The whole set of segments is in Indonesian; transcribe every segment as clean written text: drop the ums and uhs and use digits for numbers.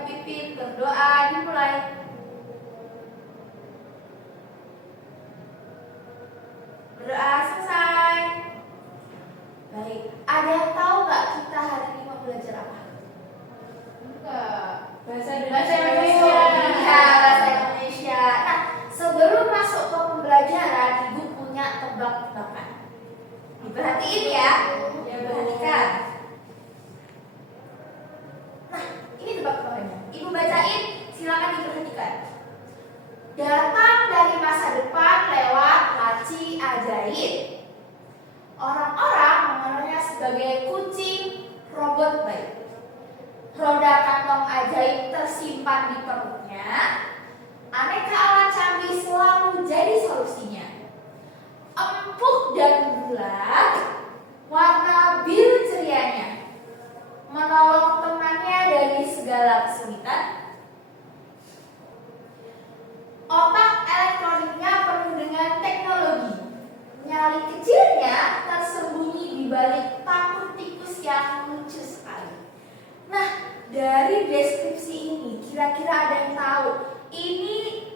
Bu Pipit berdoa, dimulai. Berdoa selesai. Baik, ada yang tahu nggak kita hari ini mau belajar apa? Enggak. Bahasa Bahasa Indonesia. Iya, bahasa Indonesia. Nah, sebelum masuk ke pembelajaran, Ibu punya tebak-tebakan. Diperhatiin ya. Ya, Perhatikan. Nah, ini tebak-tebakannya. Ibu bacain, silakan diperhatikan. Datang dari masa depan lewat laci ajaib. Orang-orang mengenalnya sebagai kucing robot baik. Roda kantong ajaib tersimpan di perutnya. Aneka alat canggih selalu jadi solusinya. Empuk dan bulat, warna biru cerianya, menolong temannya dari segala kesulitan. Otak elektroniknya penuh dengan teknologi. Nyali kecilnya tersembunyi di balik takut tikus yang lucu sekali. Nah, dari deskripsi ini kira-kira ada yang tahu ini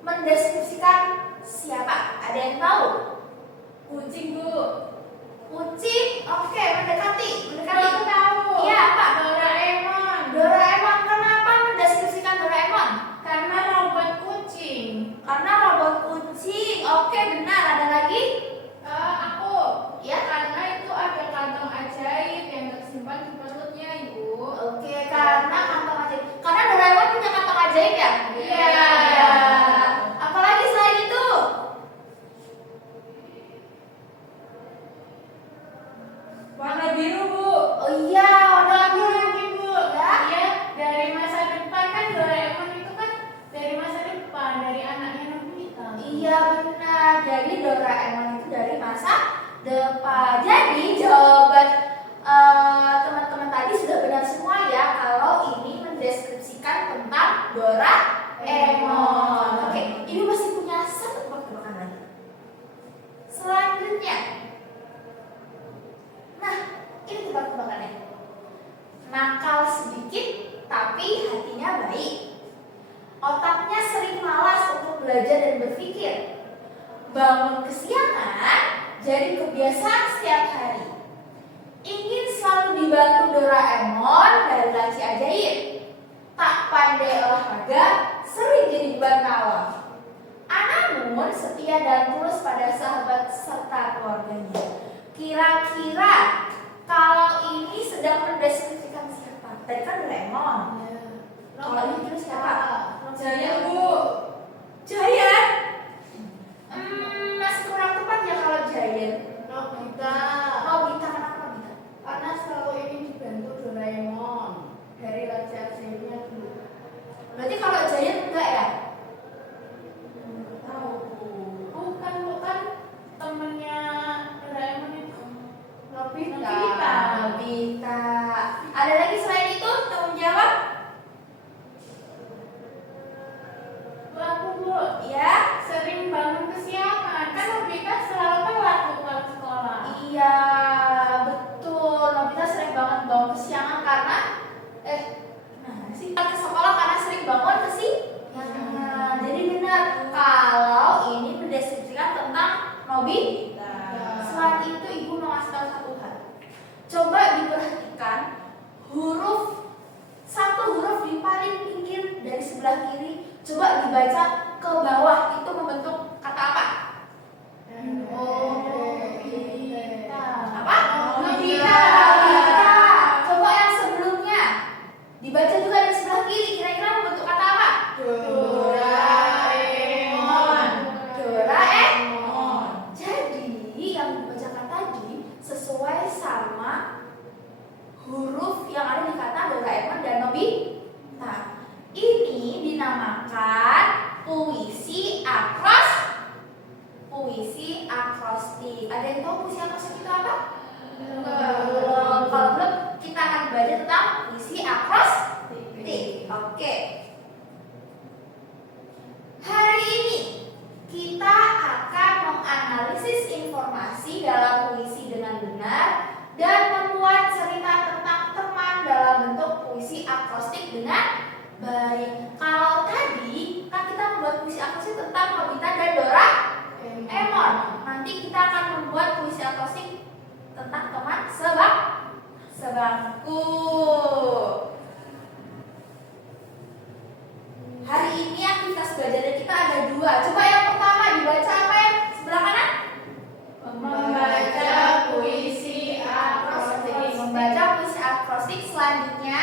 mendeskripsikan siapa? Ada yang tahu? Kucing, Bu. Kucing? Oke, mendekati. Aku tahu. Iya, apa? Doraemon. Doraemon. Kenapa mendeskripsikan Doraemon? Karena robot kucing. Karena robot kucing. Oke, benar. Ada lagi? Aku. Ya. Karena itu ada kantong ajaib yang tersimpan di perutnya, Ibu. Oke, karena kantong ajaib. Karena Doraemon punya kantong ajaib ya? Iya. Apalagi selain itu? Warna biru, Bu. Oh iya, warna biru. Ibu. Ya. Iya, dari masa depan kan Doraemon itu kan dari masa depan, dari anaknya Nobita. Iya benar. Jadi Doraemon itu dari masa depan. Jadi jawaban teman-teman tadi sudah benar semua ya kalau ini mendeskripsikan tentang Doraemon. Oke, ini masih punya satu tebak-tebakan lagi. Selanjutnya. Nah, ini tebak-tebakannya. Nakal sedikit tapi hatinya baik. Otaknya sering malas untuk belajar dan berpikir. Bangun kesiangan jadi kebiasaan setiap hari. Ingin selalu dibantu Doraemon dari laci ajaib. Tak pandai olahraga, sering jadi beban kawan. Namun setia dan tulus pada sahabat serta keluarganya. Kira-kira kalau ini sedang mendeskripsikan siapa? Tadi kan Doraemon. Kalau ini terus siapa? Jaya, Bu. Giant. Masih kurang tepat ya kalau Giant. Nobita. Nobita, kenapa Nobita? Karena selalu ingin dibantu Doraemon dari laci ajaibnya dulu. Berarti kalau Giant enggak ya? Tahu, Bu. Bukan temennya Doraemon itu. Nobita. Nobita. Ada lagi selain itu tanggung jawab? Bu, aku, Bu. Ya. Sering bangun kesiangan. Kan Nobita selalu telat pulang sekolah. Iya, betul. Nobita sering banget bangun kesiangan karena gimana sih? Ke sekolah karena sering bangun kesiangan. Jadi benar kalau ini mendeskripsikan tentang Nobita. Selain itu Ibu mau ngasih tahu satu hal. Coba diperhatikan satu huruf di paling pinggir dari sebelah kiri. Coba dibaca ke bawah, itu membentuk kata apa? Nobita. Apa? Nobita. Coba yang sebelumnya dibaca juga dari sebelah kiri. Kira-kira membentuk kata apa? Doraemon. Doraemon. Jadi yang dibacakan tadi sesuai sama huruf yang ada di kata Doraemon dan Nobita. Ini dinamakan puisi akrostik. Ada yang tahu puisi akrostik itu apa? Belum. Kalau belum, kita akan belajar tentang puisi akrostik. Oke. Hari ini kita akan menganalisis informasi dalam puisi dengan benar dan membuat cerita tentang teman dalam bentuk puisi akrostik dengan Baik, kalau tadi kan kita membuat puisi akrostik tentang Nobita dan Doraemon. Nanti kita akan membuat puisi akrostik tentang teman sebangku. Hari ini aktivitas belajar kita ada 2. Coba yang pertama dibaca apa yang sebelah kanan? Membaca puisi akrostik. Membaca puisi akrostik. Selanjutnya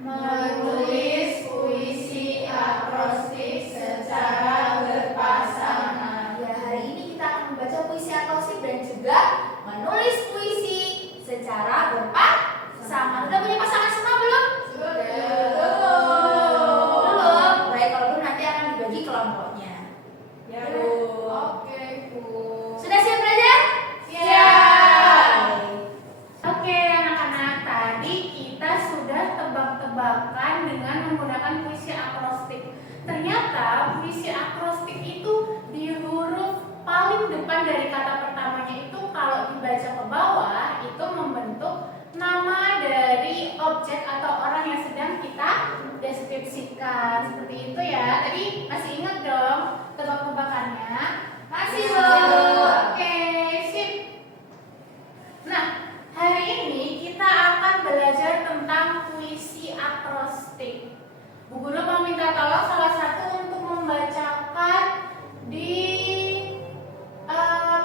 menulis puisi akrostik secara berpasangan. Ya, hari ini kita akan membaca puisi akrostik dan juga menulis puisi secara berpasangan. Udah punya pasangan semua belum? Belum. Baik, kalau belum nanti akan dibagi kelompoknya. Ya, Bu. Oke, Bu. Sudah siap belajar? Siap. Oke, anak-anak, tadi kita sudah tebak-tebakan dengan menggunakan puisi akrostik. Ternyata puisi akrostik itu di huruf paling depan dari kata pertamanya itu kalau dibaca ke bawah itu membentuk nama dari objek atau orang yang sedang kita deskripsikan. Seperti itu ya. Tadi masih ingat dong tebak-tebakannya? Masih, Bu. Oke, sip. Nah, hari ini kita akan belajar tentang puisi akrostik. Bu Guru mau minta tolong salah satu untuk membacakan di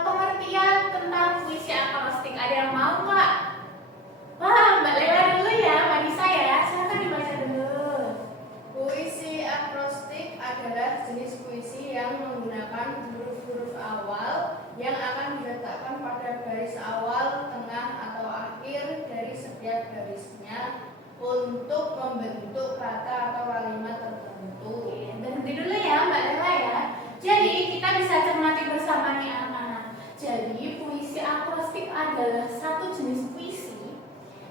pengertian tentang puisi akrostik. Ada yang mau nggak? Wah, Mbak Lela dulu ya, Mbak Nisa ya. Silakan dibaca dulu. Puisi akrostik adalah jenis puisi yang menggunakan huruf-huruf awal yang akan diletakkan pada baris awal, tengah, atau akhir dari setiap barisnya untuk membentuk kata atau kalimat tertentu. Berhenti dulu ya Mbak Lela ya. Jadi kita bisa cermati bersama nih anak-anak. Jadi puisi akrostik adalah satu jenis puisi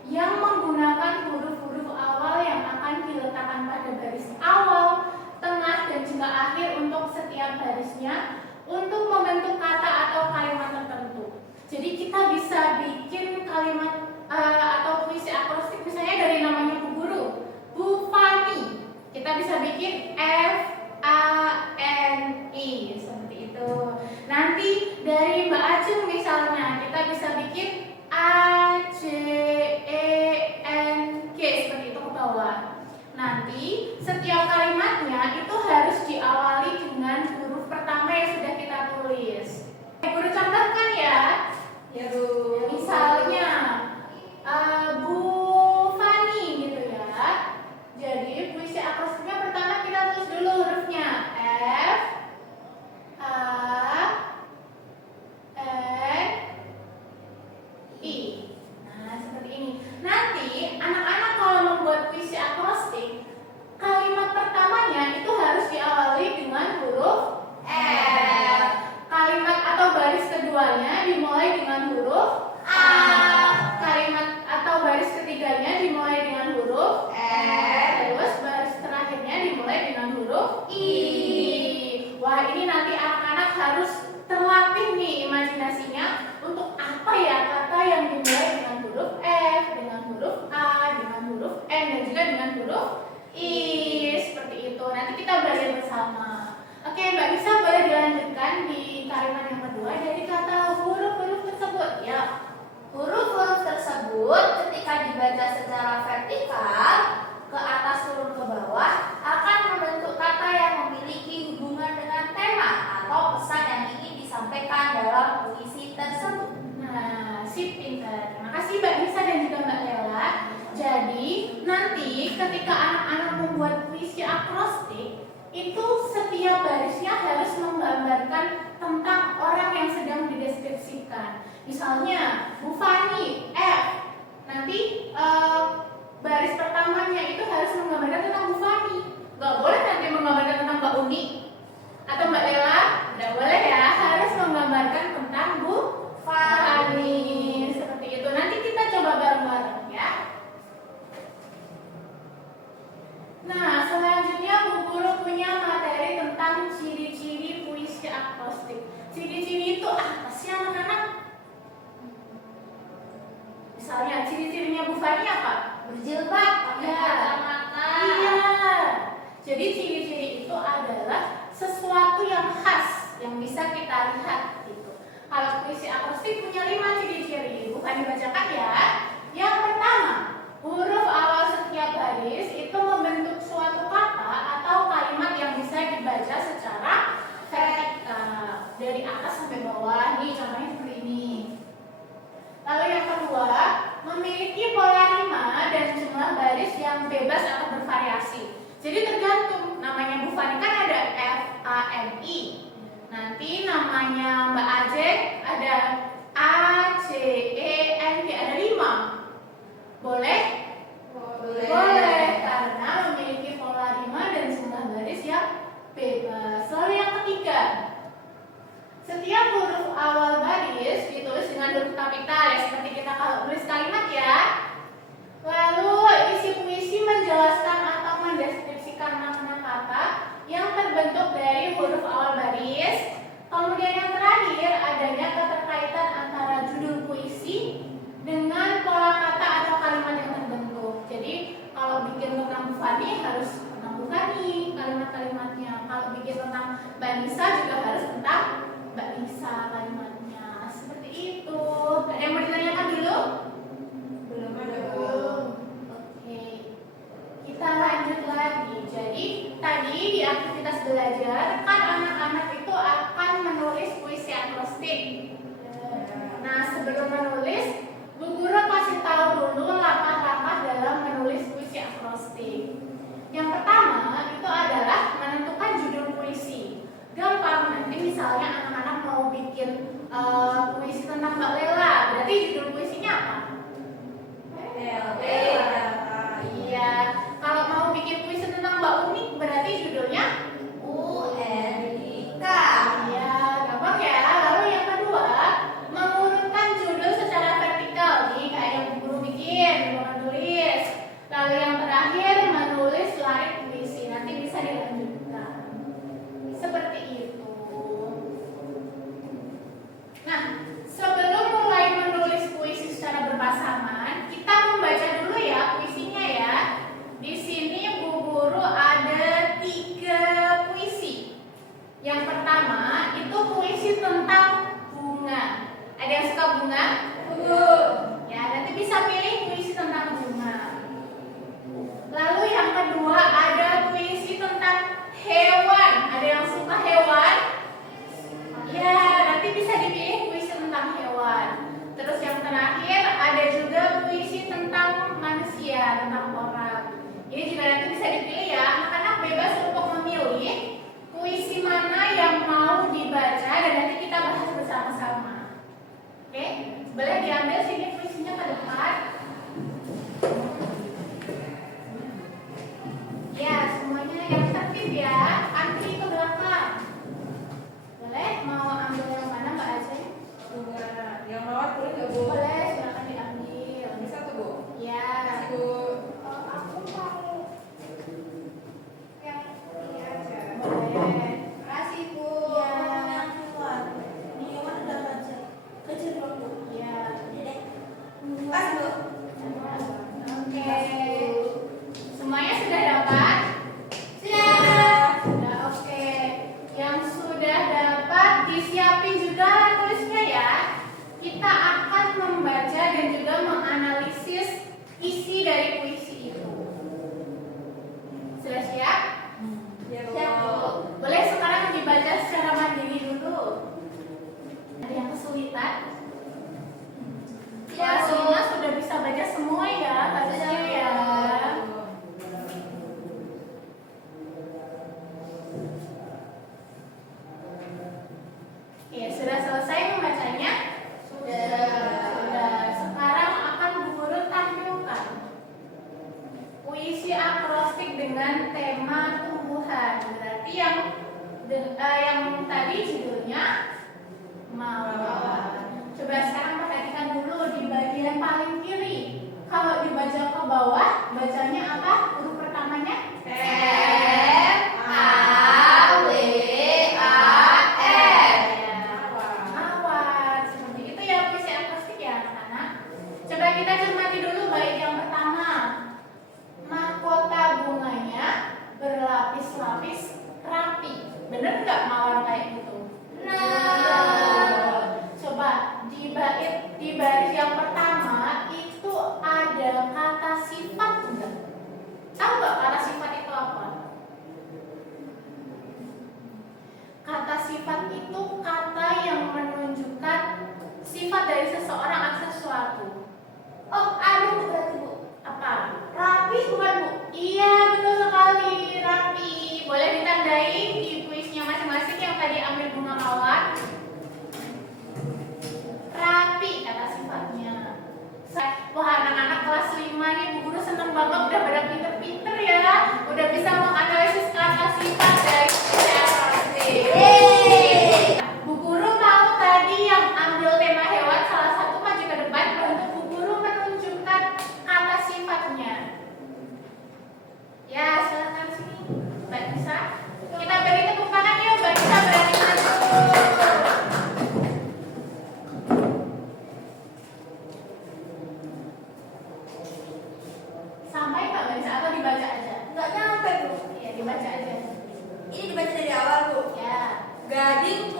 yang menggunakan huruf-huruf awal yang akan diletakkan pada baris awal, tengah, dan juga akhir untuk setiap barisnya untuk membentuk kata atau kalimat tertentu. Jadi kita bisa bikin kalimat atau puisi akrostik misalnya dari namanya Bu Guru, Bu Fani. Kita bisa bikin Fani seperti itu. Nanti dari Mbak Acung misalnya kita bisa bikin AJENG seperti itu ke bawah. Nanti setiap kalimatnya itu harus diawali dengan huruf pertama yang sudah kita tulis. Guru contohkan ya. Ya, Bu. Misalnya Bu Fani gitu ya. Jadi puisi akrostiknya pertama kita tulis dulu hurufnya F A N I. Nah, seperti ini. Nanti anak-anak kalau membuat puisi akrostik, kalimat pertamanya itu harus diawali dengan huruf F. Kalimat atau baris keduanya dimulai dengan huruf A. Kalimat atau baris ketiganya dimulai dengan huruf F. Terus baris terakhirnya dimulai dengan huruf I. Wah, ini nanti anak-anak harus terlatih nih imajinasinya untuk apa ya kata yang dimulai dengan huruf F, dengan huruf A, dengan huruf N, dan juga dengan huruf I. Seperti itu. Nanti kita belajar bersama. Oke, Mbak Nisa boleh dilanjutkan di kalimat yang kedua dari kata huruf-huruf tersebut. Ya. Huruf-huruf tersebut ketika dibaca secara vertikal ke atas turun ke bawah akan membentuk kata yang memiliki hubungan dengan tema atau pesan yang ingin disampaikan dalam puisi tersebut. Nah, sip, pinter. Terima kasih Mbak Nisa dan juga Mbak Lela. Jadi, nanti ketika anak-anak membuat puisi akrostik, itu setiap barisnya harus menggambarkan tentang orang yang sedang dideskripsikan. Misalnya, Bu Fani, F. Nanti baris pertamanya itu harus menggambarkan tentang Bu Fani. Gak boleh nanti menggambarkan tentang Mbak Uni atau Mbak Lela. Gak boleh ya, harus menggambarkan tentang Bu Fani. Seperti itu. Nanti kita coba bareng-bareng ya. Nah, selanjutnya Bu Guru punya materi tentang ciri-ciri puisi akrostik. Ciri-ciri itu apa sih anak-anak? Misalnya ciri-cirinya Bu Fani apa? Berjilbab, pakai Ya. kacamata. Iya. Jadi ciri-ciri itu adalah sesuatu yang khas yang bisa kita lihat gitu. Kalau puisi akrostik punya 5 ciri-ciri, bukan dibacakan ya. Yang pertama, huruf awal setiap baris itu membentuk suatu kata atau kalimat yang bisa dibaca secara vertikal dari atas sampai bawah. Nih contohnya seperti ini. Lalu yang kedua, memiliki pola rima dan jumlah baris yang bebas atau bervariasi. Jadi tergantung, namanya Bu Fani kan ada FAMI. Nanti namanya Mbak Ajeng ada ACENG, ada 5. Boleh? Boleh, karena memiliki pola rima dan jumlah baris yang bebas. Lalu yang ketiga, setiap huruf awal baris ditulis dengan huruf kapital ya, seperti kita kalau tulis kalimat ya. Lalu isi puisi menjelaskan atau mendeskripsikan makna kata yang terbentuk dari huruf awal baris. Kemudian yang terakhir, adanya keterkaitan antara judul puisi dengan pola kata atau kalimat yang terbentuk. Jadi kalau bikin tentang Bu Fani harus tentang Bu Fani kalimat-kalimatnya. Kalau bikin tentang Mbak Nisa juga harus tentang Mbak Nisa kalimatnya. Seperti itu. Ada yang mau ditanyakan dulu? Belum ada. Oke. Kita lanjut lagi. Jadi tadi di aktivitas belajar kan anak-anak itu akan menulis puisi akrostik. Nah, sebelum menulis, Bu Guru kasih tahu dulu langkah-langkah dalam menulis puisi akrostik. Yang pertama itu adalah menentukan judul puisi. Gampang, nanti misalnya anak-anak mau bikin puisi tentang Mbak Lela, berarti judul puisinya apa? Lela. Iya. Kalau mau bikin puisi tentang Mbak Uni, berarti judulnya UNIKA. Iya, gampang ya. Lalu yang kedua, mengurutkan judul secara vertikal nih, kayak yang Bu Guru bikin, bukan tulis. Lalu yang terakhir, menulis lirik puisi. Nanti bisa dilanjutkan. Seperti itu. Nah, sebelum mulai menulis puisi secara berpasangan, kita membaca dulu ya puisinya ya. Di sini Bu Guru ada 3 puisi. Yang pertama itu puisi tentang bunga. Ada yang suka bunga? Ya, nanti bisa pilih puisi tentang bunga. Lalu yang kedua ada puisi tentang hewan. Ada yang suka hewan? Ya, nanti bisa dipilih puisi tentang hewan. Terus yang terakhir ada juga puisi tentang manusia, tentang orang. Ini juga nanti bisa dipilih ya. Anak-anak bebas untuk memilih puisi mana yang mau dibaca dan nanti kita bahas bersama-sama. Oke, boleh diambil sini puisinya ke depan. Ya, semuanya yang tertib ya. Antri ke belakang. Boleh? Mau ambil yang mana Mbak Aceh? Yang mawar boleh nggak Bu? Boleh, silakan diambil. Bisa tuh Bu? Ya. Kasih Bu. Aku mau yang ini aja. Boleh. Kasih Bu. Ya. Yang hewan. Ini hewan udah baca. Kecil dong, Bu. Ya. Dedek. Pas, Bu. Oke. Semuanya sudah dapat? Sudah. Sudah, oke. Yang sudah dapat disiapin juga tulisnya ya. Kita akan membaca dan juga menganalisis isi dari puisi itu. Sudah siap? Ya Bu. Siap, Bu. Boleh sekarang dibaca secara mandiri dulu. Ada yang kesulitan? Siap, Wah, Bu. semua sudah bisa baca semua ya, harusnya ya. Oke, sudah selesai membacanya? Sudah. Sekarang akan Bu Guru tampilkan puisi akrostik dengan tema tumbuhan. Berarti yang tadi judulnya mawar. Coba sekarang perhatikan dulu di bagian paling kiri. Kalau dibaca ke bawah, bacanya apa? Huruf pertamanya? MAWAR. Mawar. Seperti itu ya puisi akrostik ya anak-anak. Coba kita cermati dulu bait yang pertama. Mahkota bunganya berlapis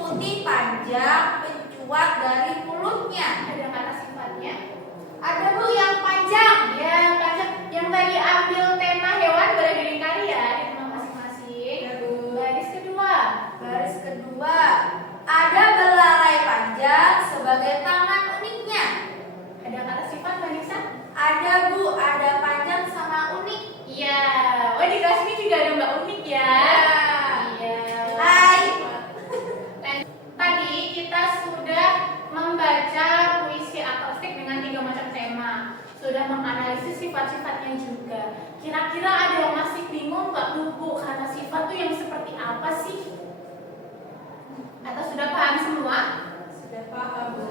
putih panjang mencuat dari mulutnya. Ada kata sifatnya. Ada Bu yang panjang. Ya, panjang. Yang tadi ambil tema hewan boleh dilingkari ya di tema masing-masing. Ya, Bu. Baris kedua. Baris kedua, ada belalai panjang sebagai tangan uniknya. Ada kata sifat Mbak Nisa? Ada Bu, ada panjang sama unik. Iya. Oh, di kelas ini juga ada Mbak Unik ya. Iya. Hai. Dan tadi kita sudah membaca puisi akrostik dengan 3 macam tema. Sudah menganalisis sifat-sifatnya juga. Kira-kira ada yang masih bingung nggak Bu, kata sifat tuh yang seperti apa sih? Atau sudah paham semua? Sudah paham Bu.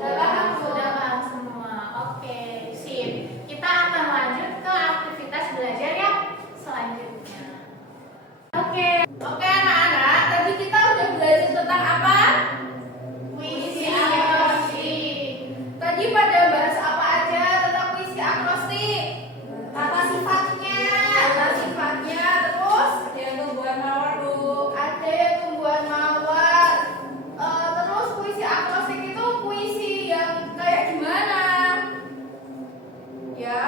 Sudah paham semua. Oke, sip. Kita akan lanjut ke aktivitas belajar yang selanjutnya. Oke, Oke anak-anak, tadi kita udah belajar tentang apa? puisi akrostik. Tadi pada bahas apa aja tentang puisi akrostik? Kata sifatnya, terus ada yang tumbuhan mawar Bu. Ada yang tumbuhan mawar. Terus puisi akrostik itu puisi yang kayak gimana? Ya,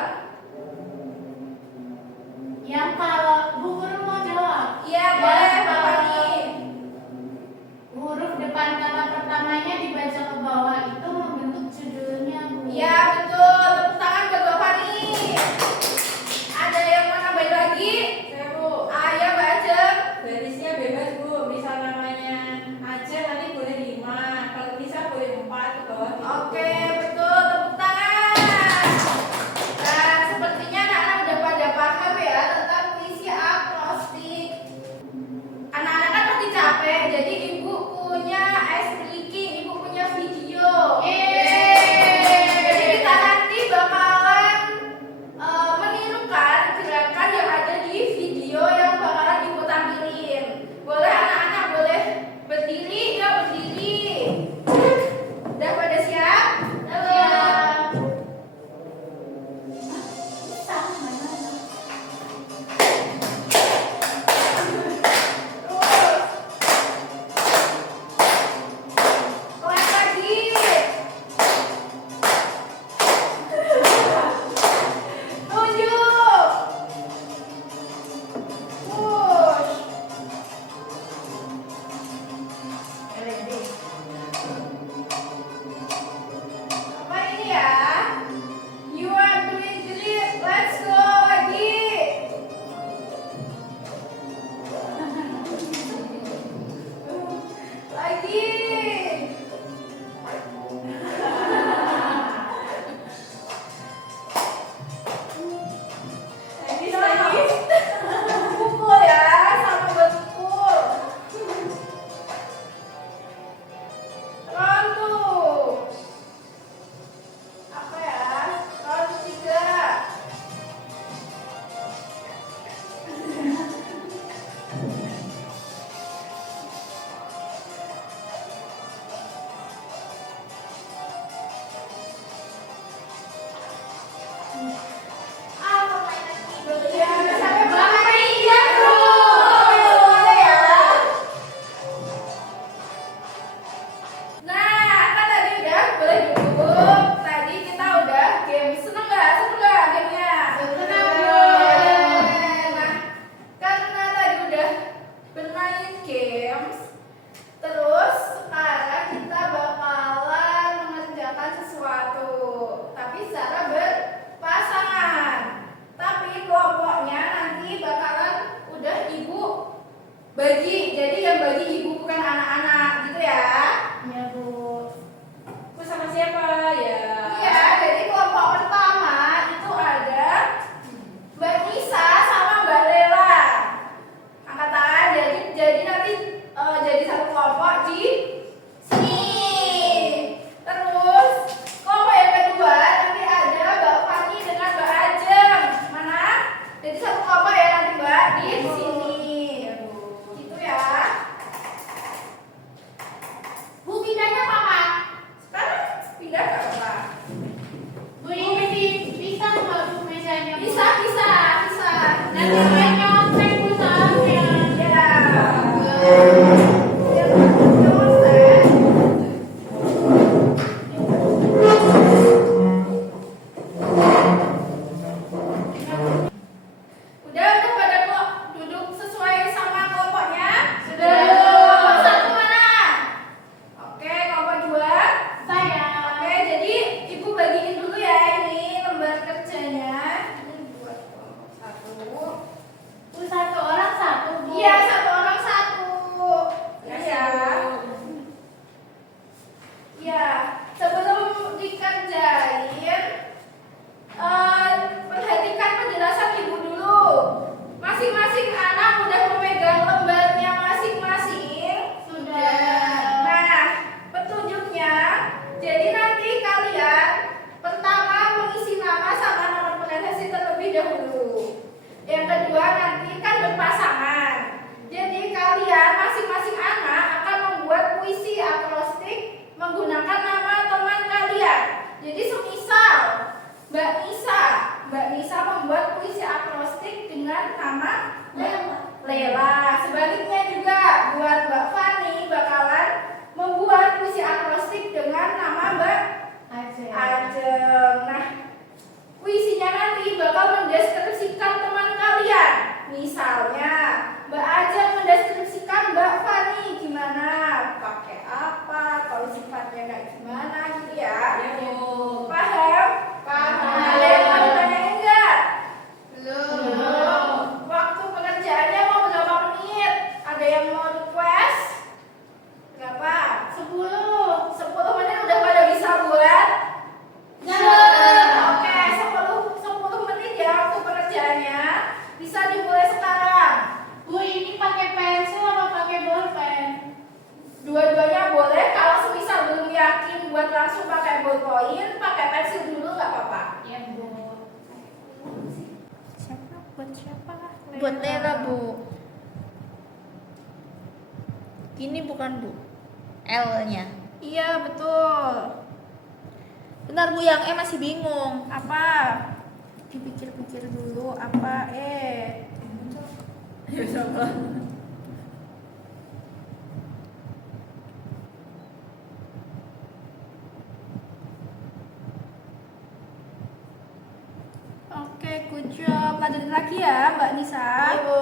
Yang kalau Bu Guru mau jawab. iya Ya, boleh Pak kalau Fani. huruf depan kata pertamanya dibaca ke bawah itu membentuk judulnya Bu. Iya betul, tepuk tangan buat Bapak Fani. Ada yang mau nambahin lagi? Saya Bu, Ayo Mbak Ajeng. garisnya bebas Bu. Misal namanya Aceh nanti boleh 5, kalau bisa boleh 4 ke bawah gitu. Oke, betul, tepuk tangan. Dan sepertinya anak-anak udah pada paham ya tentang puisi akrostik. Anak-anak kan pasti capek, jadi ibu punya ice breaking, ibu punya video. Jadi kita nanti bakalan menirukan gerakan yang ada di video yang bakalan ibu tampilin. Boleh anak-anak boleh berdiri ya berdiri. Udah pada siap? Halo. Sama. Kelas lagi. Tunjuk. Push. Apa ini ya? You are doing great. Let's go lagi. Lagi. Lagi. Pukul ya, sama berpukul. Round two. Apa ya? Round 3. Ya, sampai berapa ini ya, Bro? Boleh ya? Nah, kan tadi udah boleh duduk. Tadi kita udah game. Seneng nggak gamenya? Seneng, Nah, karena tadi udah bermain games, terus sekarang kita bakalan mengerjakan sesuatu, tapi secara berpasangan. Tapi kelompoknya nanti bakalan udah ibu bagi. Jadi yang bagi ibu bukan anak-anak gitu ya. Ya Bu. Bu sama siapa ya? Iya, jadi kelompok pertama itu ada Mbak Nisa sama Mbak Lela. Angkat tangan, jadi nanti jadi satu kelompok di sini. Terus kelompok yang kedua nanti ada Mbak Fani dengan Mbak Ajeng. Mana? Jadi satu kelompok ya nanti Mbak di sini. Gitu ya. Bu pindahnya kapan? Sekarang pindah ke apa? Bu ini bisa nggak Bu mejanya Bu? Bisa. Nanti saya nyontek Bu soalnya. Ya. Yang Bisa dimulai sekarang. Bu, ini pakai pensil apa pakai bolpen? Dua-duanya boleh. Kalau semisal belum yakin buat langsung pakai ballpoint, pakai pensil dulu nggak apa-apa. Ya, Bu. Siapa? Buat siapa? Buat Lela, Bu. Ini bukan Bu, L-nya. Iya, betul. Bentar Bu, yang E masih bingung. Apa? Dipikir-pikir dulu apa Ya sama. Oke, good job. Lanjutin lagi ya, Mbak Nisa. Bu.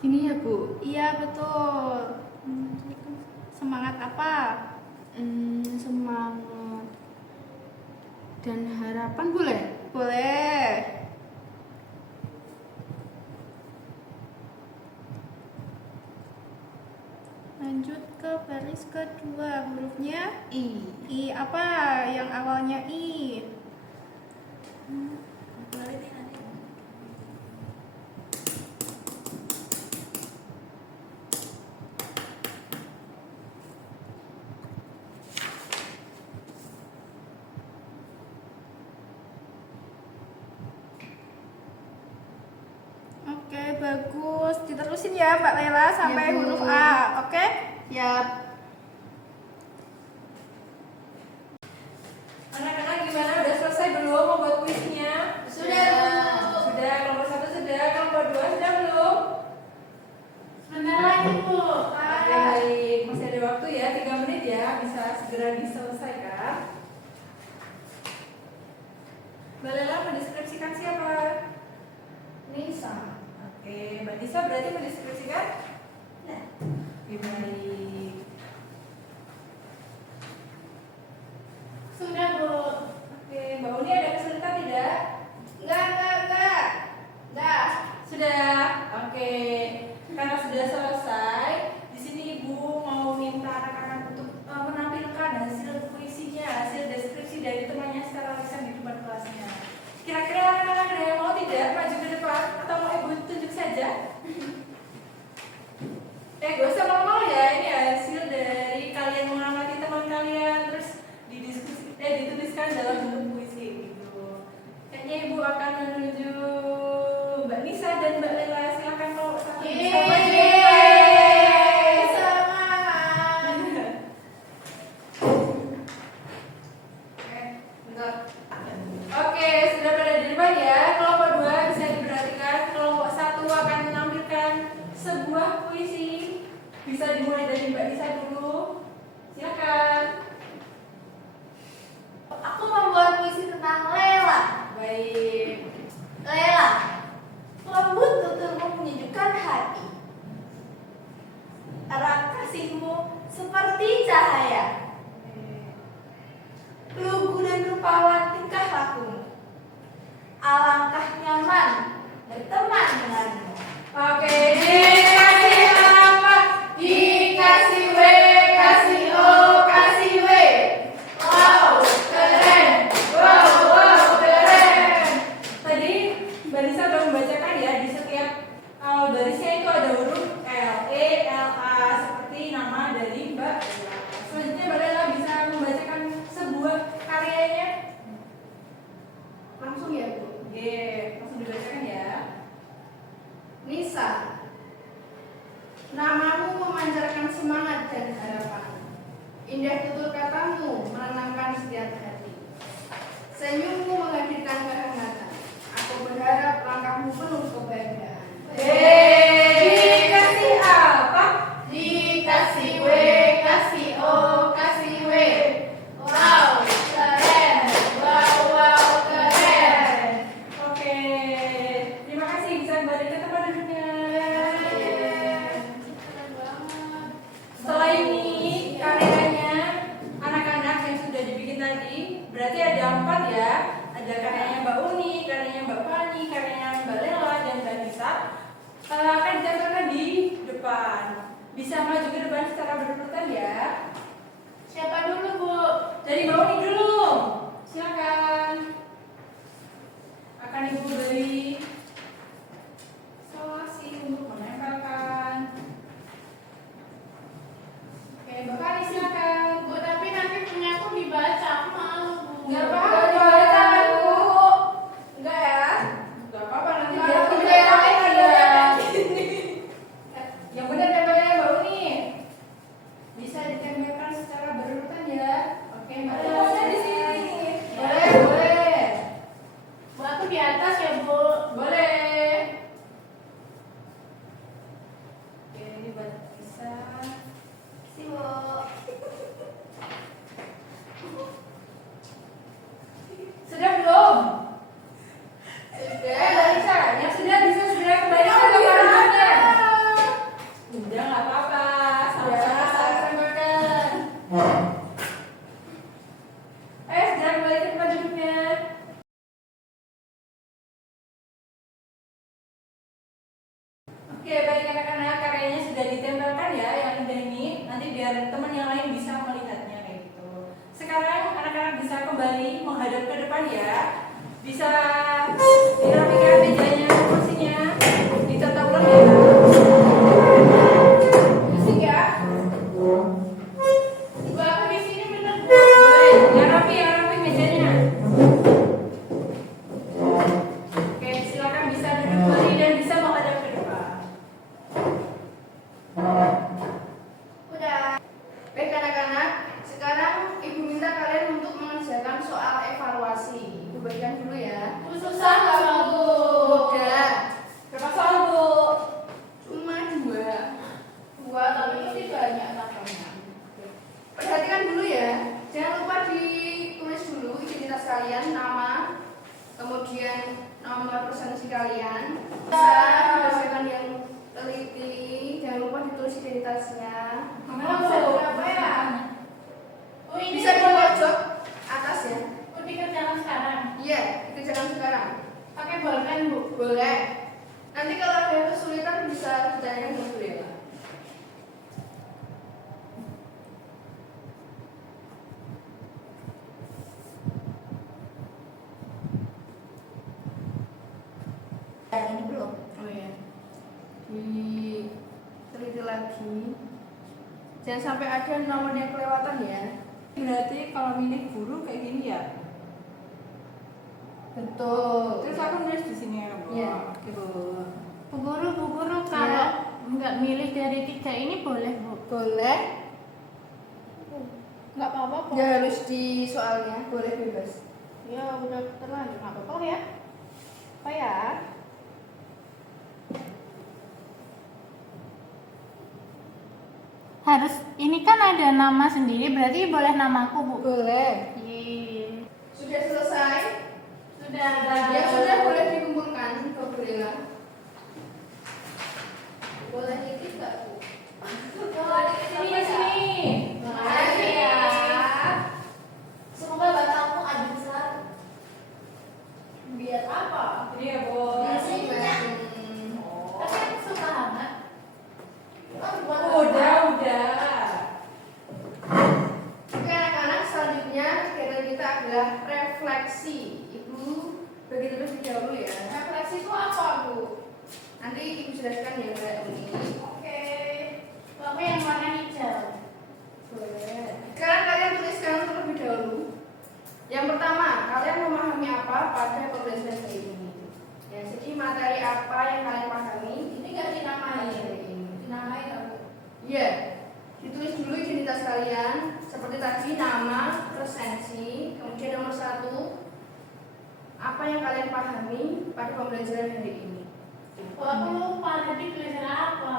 Ini ya Bu. Iya, betul. Semangat apa? Semangat dan harapan boleh? Boleh. Lanjut ke baris kedua, hurufnya I. I apa yang awalnya I? Oke, bagus. Diterusin ya Mbak Lela sampai Ya, Bu. huruf A, oke? Siap. Anak-anak gimana? Udah selesai belum membuat kuisnya? Sudah, Bu. Sudah. Kelompok 1 sudah. Kelompok 2 sudah belum? Sebentar lagi, Bu. Oke, baik. Masih ada waktu ya, 3 menit ya. Bisa segera diselesaikan. Mbak Lela mendeskripsikan siapa? Nisa. Oke, Mbak Nisa berarti mendeskripsikan? Ya. Oke, baik. Sudah, Bu. Oke, Mbak Uni ada kesulitan tidak? Enggak. Sudah. Oke. Karena sudah selesai, di sini Ibu mau minta anak-anak untuk menampilkan hasil puisinya, hasil deskripsi dari temannya secara lisan di depan kelasnya. Kira-kira anak-anak ada yang mau tidak maju ke depan atau mau Ibu tunjuk saja? Gak usah malu-malu ya, ini hasil dari kalian mengamati teman kalian terus dituliskan dalam bentuk puisi gitu. Kayaknya Ibu akan menuju Mbak Nisa dan Mbak Lela. Silakan kalau satu bisa maju ke depan. Semangat. Bentar. Oke, sudah pada di depan ya. Kelompok 2 bisa diperhatikan. Kelompok 1 akan menampilkan sebuah puisi. Bisa dimulai dari Mbak Nisa dulu. Silakan. Aku membuat puisi tentang Lela. Baik. Lela, lembut tuturmu menyejukkan hati. Erat kasihmu seperti cahaya. Lugu dan rupawan tingkah lakumu. Alangkah nyaman berteman denganmu. Oke, dikasih apa? Dikasih W, kasih O, kasih W. Wow, keren. Wow, keren. Tadi Mbak Nisa sudah membacakan ya, di setiap barisnya itu ada huruf L, E, L, A seperti nama dari Mbak Lela. Selanjutnya Mbak Lela bisa membacakan sebuah karyanya. Langsung ya Bu. Oke, langsung dibacakan ya. Nisa, namamu memancarkan semangat dan harapan. Indah tutur katamu menenangkan setiap hati. Senyummu menghadirkan kehangatan. Aku berharap langkahmu penuh kebahagiaan. Dikasih apa? Dikasih W, kasih O, kasih W. Wow, keren. Wow, keren. Oke, terima kasih. Bisa kembali ke tempat duduknya. Setelah ini karyanya anak-anak yang sudah dibikin tadi, berarti ada 4 ya. Ada karyanya Mbak Uni, karyanya Mbak Fani, karyanya Mbak Lela dan Mbak Nisa. Akan ditempelkan di depan. bisa maju ke depan secara berurutan ya. Siapa dulu, Bu? Dari bawah ini dulu. Silakan. Akan Ibu beri solusi untuk menempelkan. Oke, Bapak silakan. Bu, tapi nanti punya aku dibaca, aku malu, Bu. Enggak apa-apa, Bu. Enggak ya? Enggak apa-apa, nanti biar aku bedain aja. Yang benar tempelnya yang bau nih. Bisa ditempelkan secara berurutan ya. Oke, Mbak. Di sini. Boleh. Bu, aku di atas ya, Bu. Boleh. Oke, ini buat bisa. Sudah belum? Sudah. Bisa. Yang sudah bisa segera kembali ke ruangannya. Udah nggak apa-apa. Sama-sama saling tempelkan. Ayo segera kembali ke tempat duduknya. Oke, baik anak-anak, karyanya sudah ditempelkan ya yang indah ini. Nanti biar teman yang lain bisa melihatnya kayak gitu. Sekarang anak-anak bisa kembali menghadap ke depan ya. Bisa dirapikan mejanya, kursinya, ditata ulang ya. Musik ya. Bu, aku di sini bener, Bu. Baik, yang rapi mejanya. Oke, silakan bisa duduk kembali dan bisa menghadap ke depan. Udah. Baik anak-anak, sekarang Ibu minta kalian untuk mengerjakan soal evaluasi. Ibu berikan dulu ya. Bu, susah nggak, Bu? Udah. Berapa soal, Bu? Cuma dua. Dua, tapi pasti banyak namanya. Perhatikan dulu ya. Jangan lupa ditulis dulu identitas kalian, nama, kemudian nomor presensi kalian. Bisa dibacakan yang teliti. Jangan lupa ditulis identitasnya. Bisa berapa ya? Bu, ini Bisa di pojok atas ya. Bu, dikerjakan sekarang. Iya, dikerjakan sekarang. Pakai bolpen, Bu. Boleh. Nanti kalau ada kesulitan bisa ditanyakan ke Bu Lela. Ini belum. Oh iya. Diteliti lagi. Jangan sampai ada nomor yang kelewatan ya. Berarti kalau milih guru kayak gini ya? Betul. Terus aku nulis di sini ya, Bu. Iya. Oke, Bu. Bu guru, kalau nggak milih dari tiga ini boleh, Bu? Boleh. Nggak apa-apa, kok. Nggak harus di soalnya, boleh bebas. Ya udah terlanjur, nggak apa-apa ya. Apa ya? Harus, ini kan ada nama sendiri, berarti boleh namaku, Bu. Boleh. Iya. Sudah selesai? Sudah. Ya sudah, boleh dikumpulkan ke Bu Lela. Boleh dikit nggak, Bu? Sini. Makasih ya. Semoga batangmu adem selalu. Biar apa? Iya, Bu. Biar senyum. Tapi aku suka hangat. Udah. Oke anak-anak, selanjutnya kegiatan kita adalah refleksi. Ibu bagi terus dahulu ya. Refleksi itu apa, Bu? Nanti ibu jelaskan ya Mbak Uni. Oke. Aku yang warna hijau. Boleh. Sekarang kalian tuliskan terlebih dahulu. Yang pertama, kalian memahami apa pada pembelajaran hari ini? Ya, jadi materi apa yang kalian pahami? Ini nggak dinamai. Hari ini. Dinamai tapi. Iya. Ditulis dulu identitas kalian, seperti tadi nama, presensi, kemudian nomor 1, apa yang kalian pahami pada pembelajaran hari ini? Oh, aku lupa tadi belajar apa.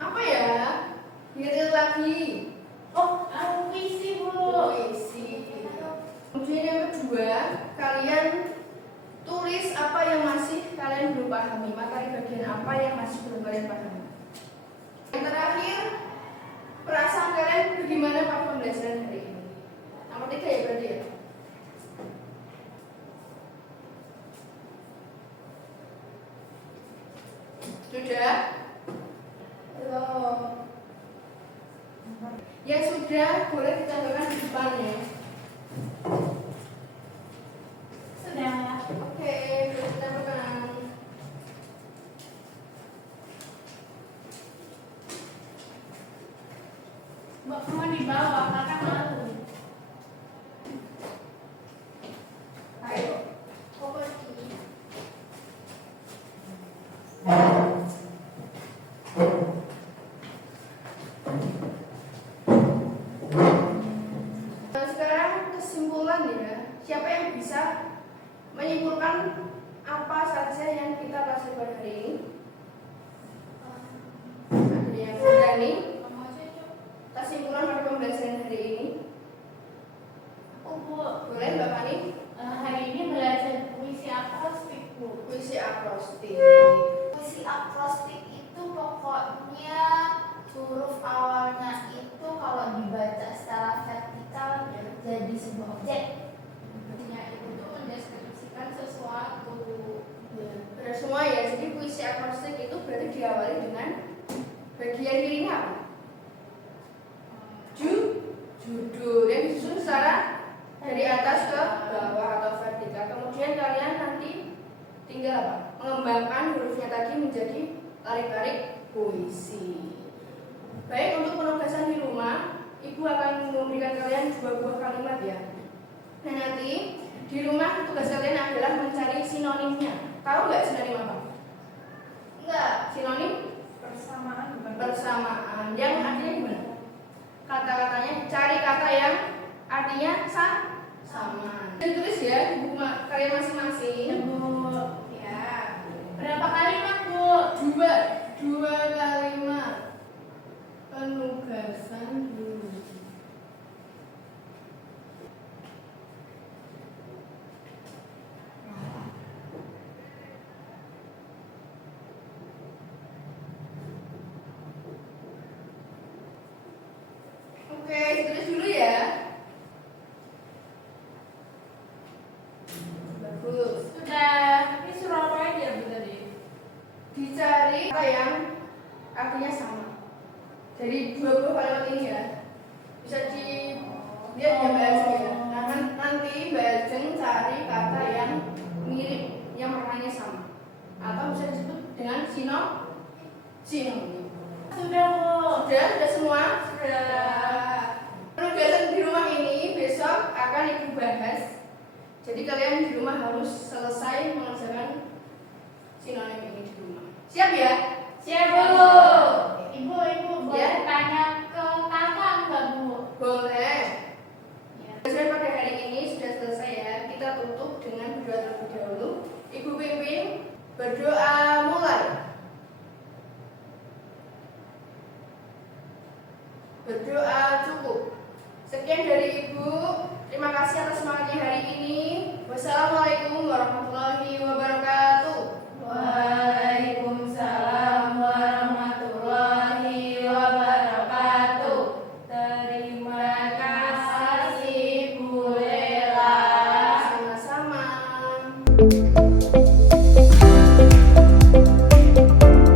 Apa ya? Ingat lagi. Oh, aku puisi, Bu. Puisi. Kemudian yang kedua, kalian tulis apa yang masih kalian belum pahami, materi bagian apa yang masih belum kalian pahami. Yang terakhir, perasaan kalian bagaimana pada pembelajaran hari ini. Nomor 3 ya berarti ya. Sudah? Belum. sudah, boleh ditambahkan di depannya. Sudah. Oke, boleh ditambahkan. Mbak mau dibawa karena malu. Ayo, komedi. Nah, sekarang kesimpulan ya. Siapa yang bisa menyimpulkan apa saja yang kita bahas pada hari ini? Ada yang berani? Kesimpulan pada pembelajaran hari ini? Oh, Bu, Boleh Mbak Fani? hari ini belajar puisi akrostik, Bu. Puisi akrostik. Puisi akrostik itu pokoknya huruf awalnya itu kalau dibaca secara vertikal jadi sebuah objek. Artinya itu tuh mendeskripsikan sesuatu. Benar semua ya. Jadi puisi akrostik itu berarti diawali dengan bagian kirinya apa? Judul yang disusun secara dari atas ke bawah atau vertikal. Kemudian kalian nanti tinggal apa? Mengembangkan hurufnya tadi menjadi tarik-tarik puisi. Baik, untuk penugasan di rumah, Ibu akan memberikan kalian 2 buah kalimat ya. Nah nanti di rumah tugas kalian adalah mencari sinonimnya. Tahu nggak sinonim apa? Enggak, Sinonim Persamaan bukan persamaan. Yang artinya gimana? Kata-katanya cari kata yang artinya sama. Ditulis ya di buku kalian masing-masing. Bu, Ya. berapa kalimat, Bu? Dua kalimat penugasan dulu. Oke, ditulis dulu ya. Bagus. Sudah. Ini suruh apa aja Bu tadi? Dicari kata yang artinya sama. Jadi 2 buah kalimat ini ya. Bisa dilihat ya Mbak Ajeng ya. Nah, nanti Mbak Ajeng cari kata yang mirip, yang maknanya sama. Atau bisa disebut dengan sinonim. Sudah, Bu. Sudah semua? Sudah. Penugasan di rumah ini besok akan Ibu bahas. Jadi kalian di rumah harus selesai mengerjakan sinonim ini di rumah. Siap ya? Siap, Bu. Ibu, boleh Ya. tanya ke kakak enggak, Bu? Boleh. Ya. Sudah pada hari ini sudah selesai ya. Kita tutup dengan berdoa terlebih dahulu. Ibu pimpin berdoa mulai. Berdoa cukup. Sekian dari Ibu. Terima kasih atas semangatnya hari ini. Wassalamualaikum warahmatullahi wabarakatuh.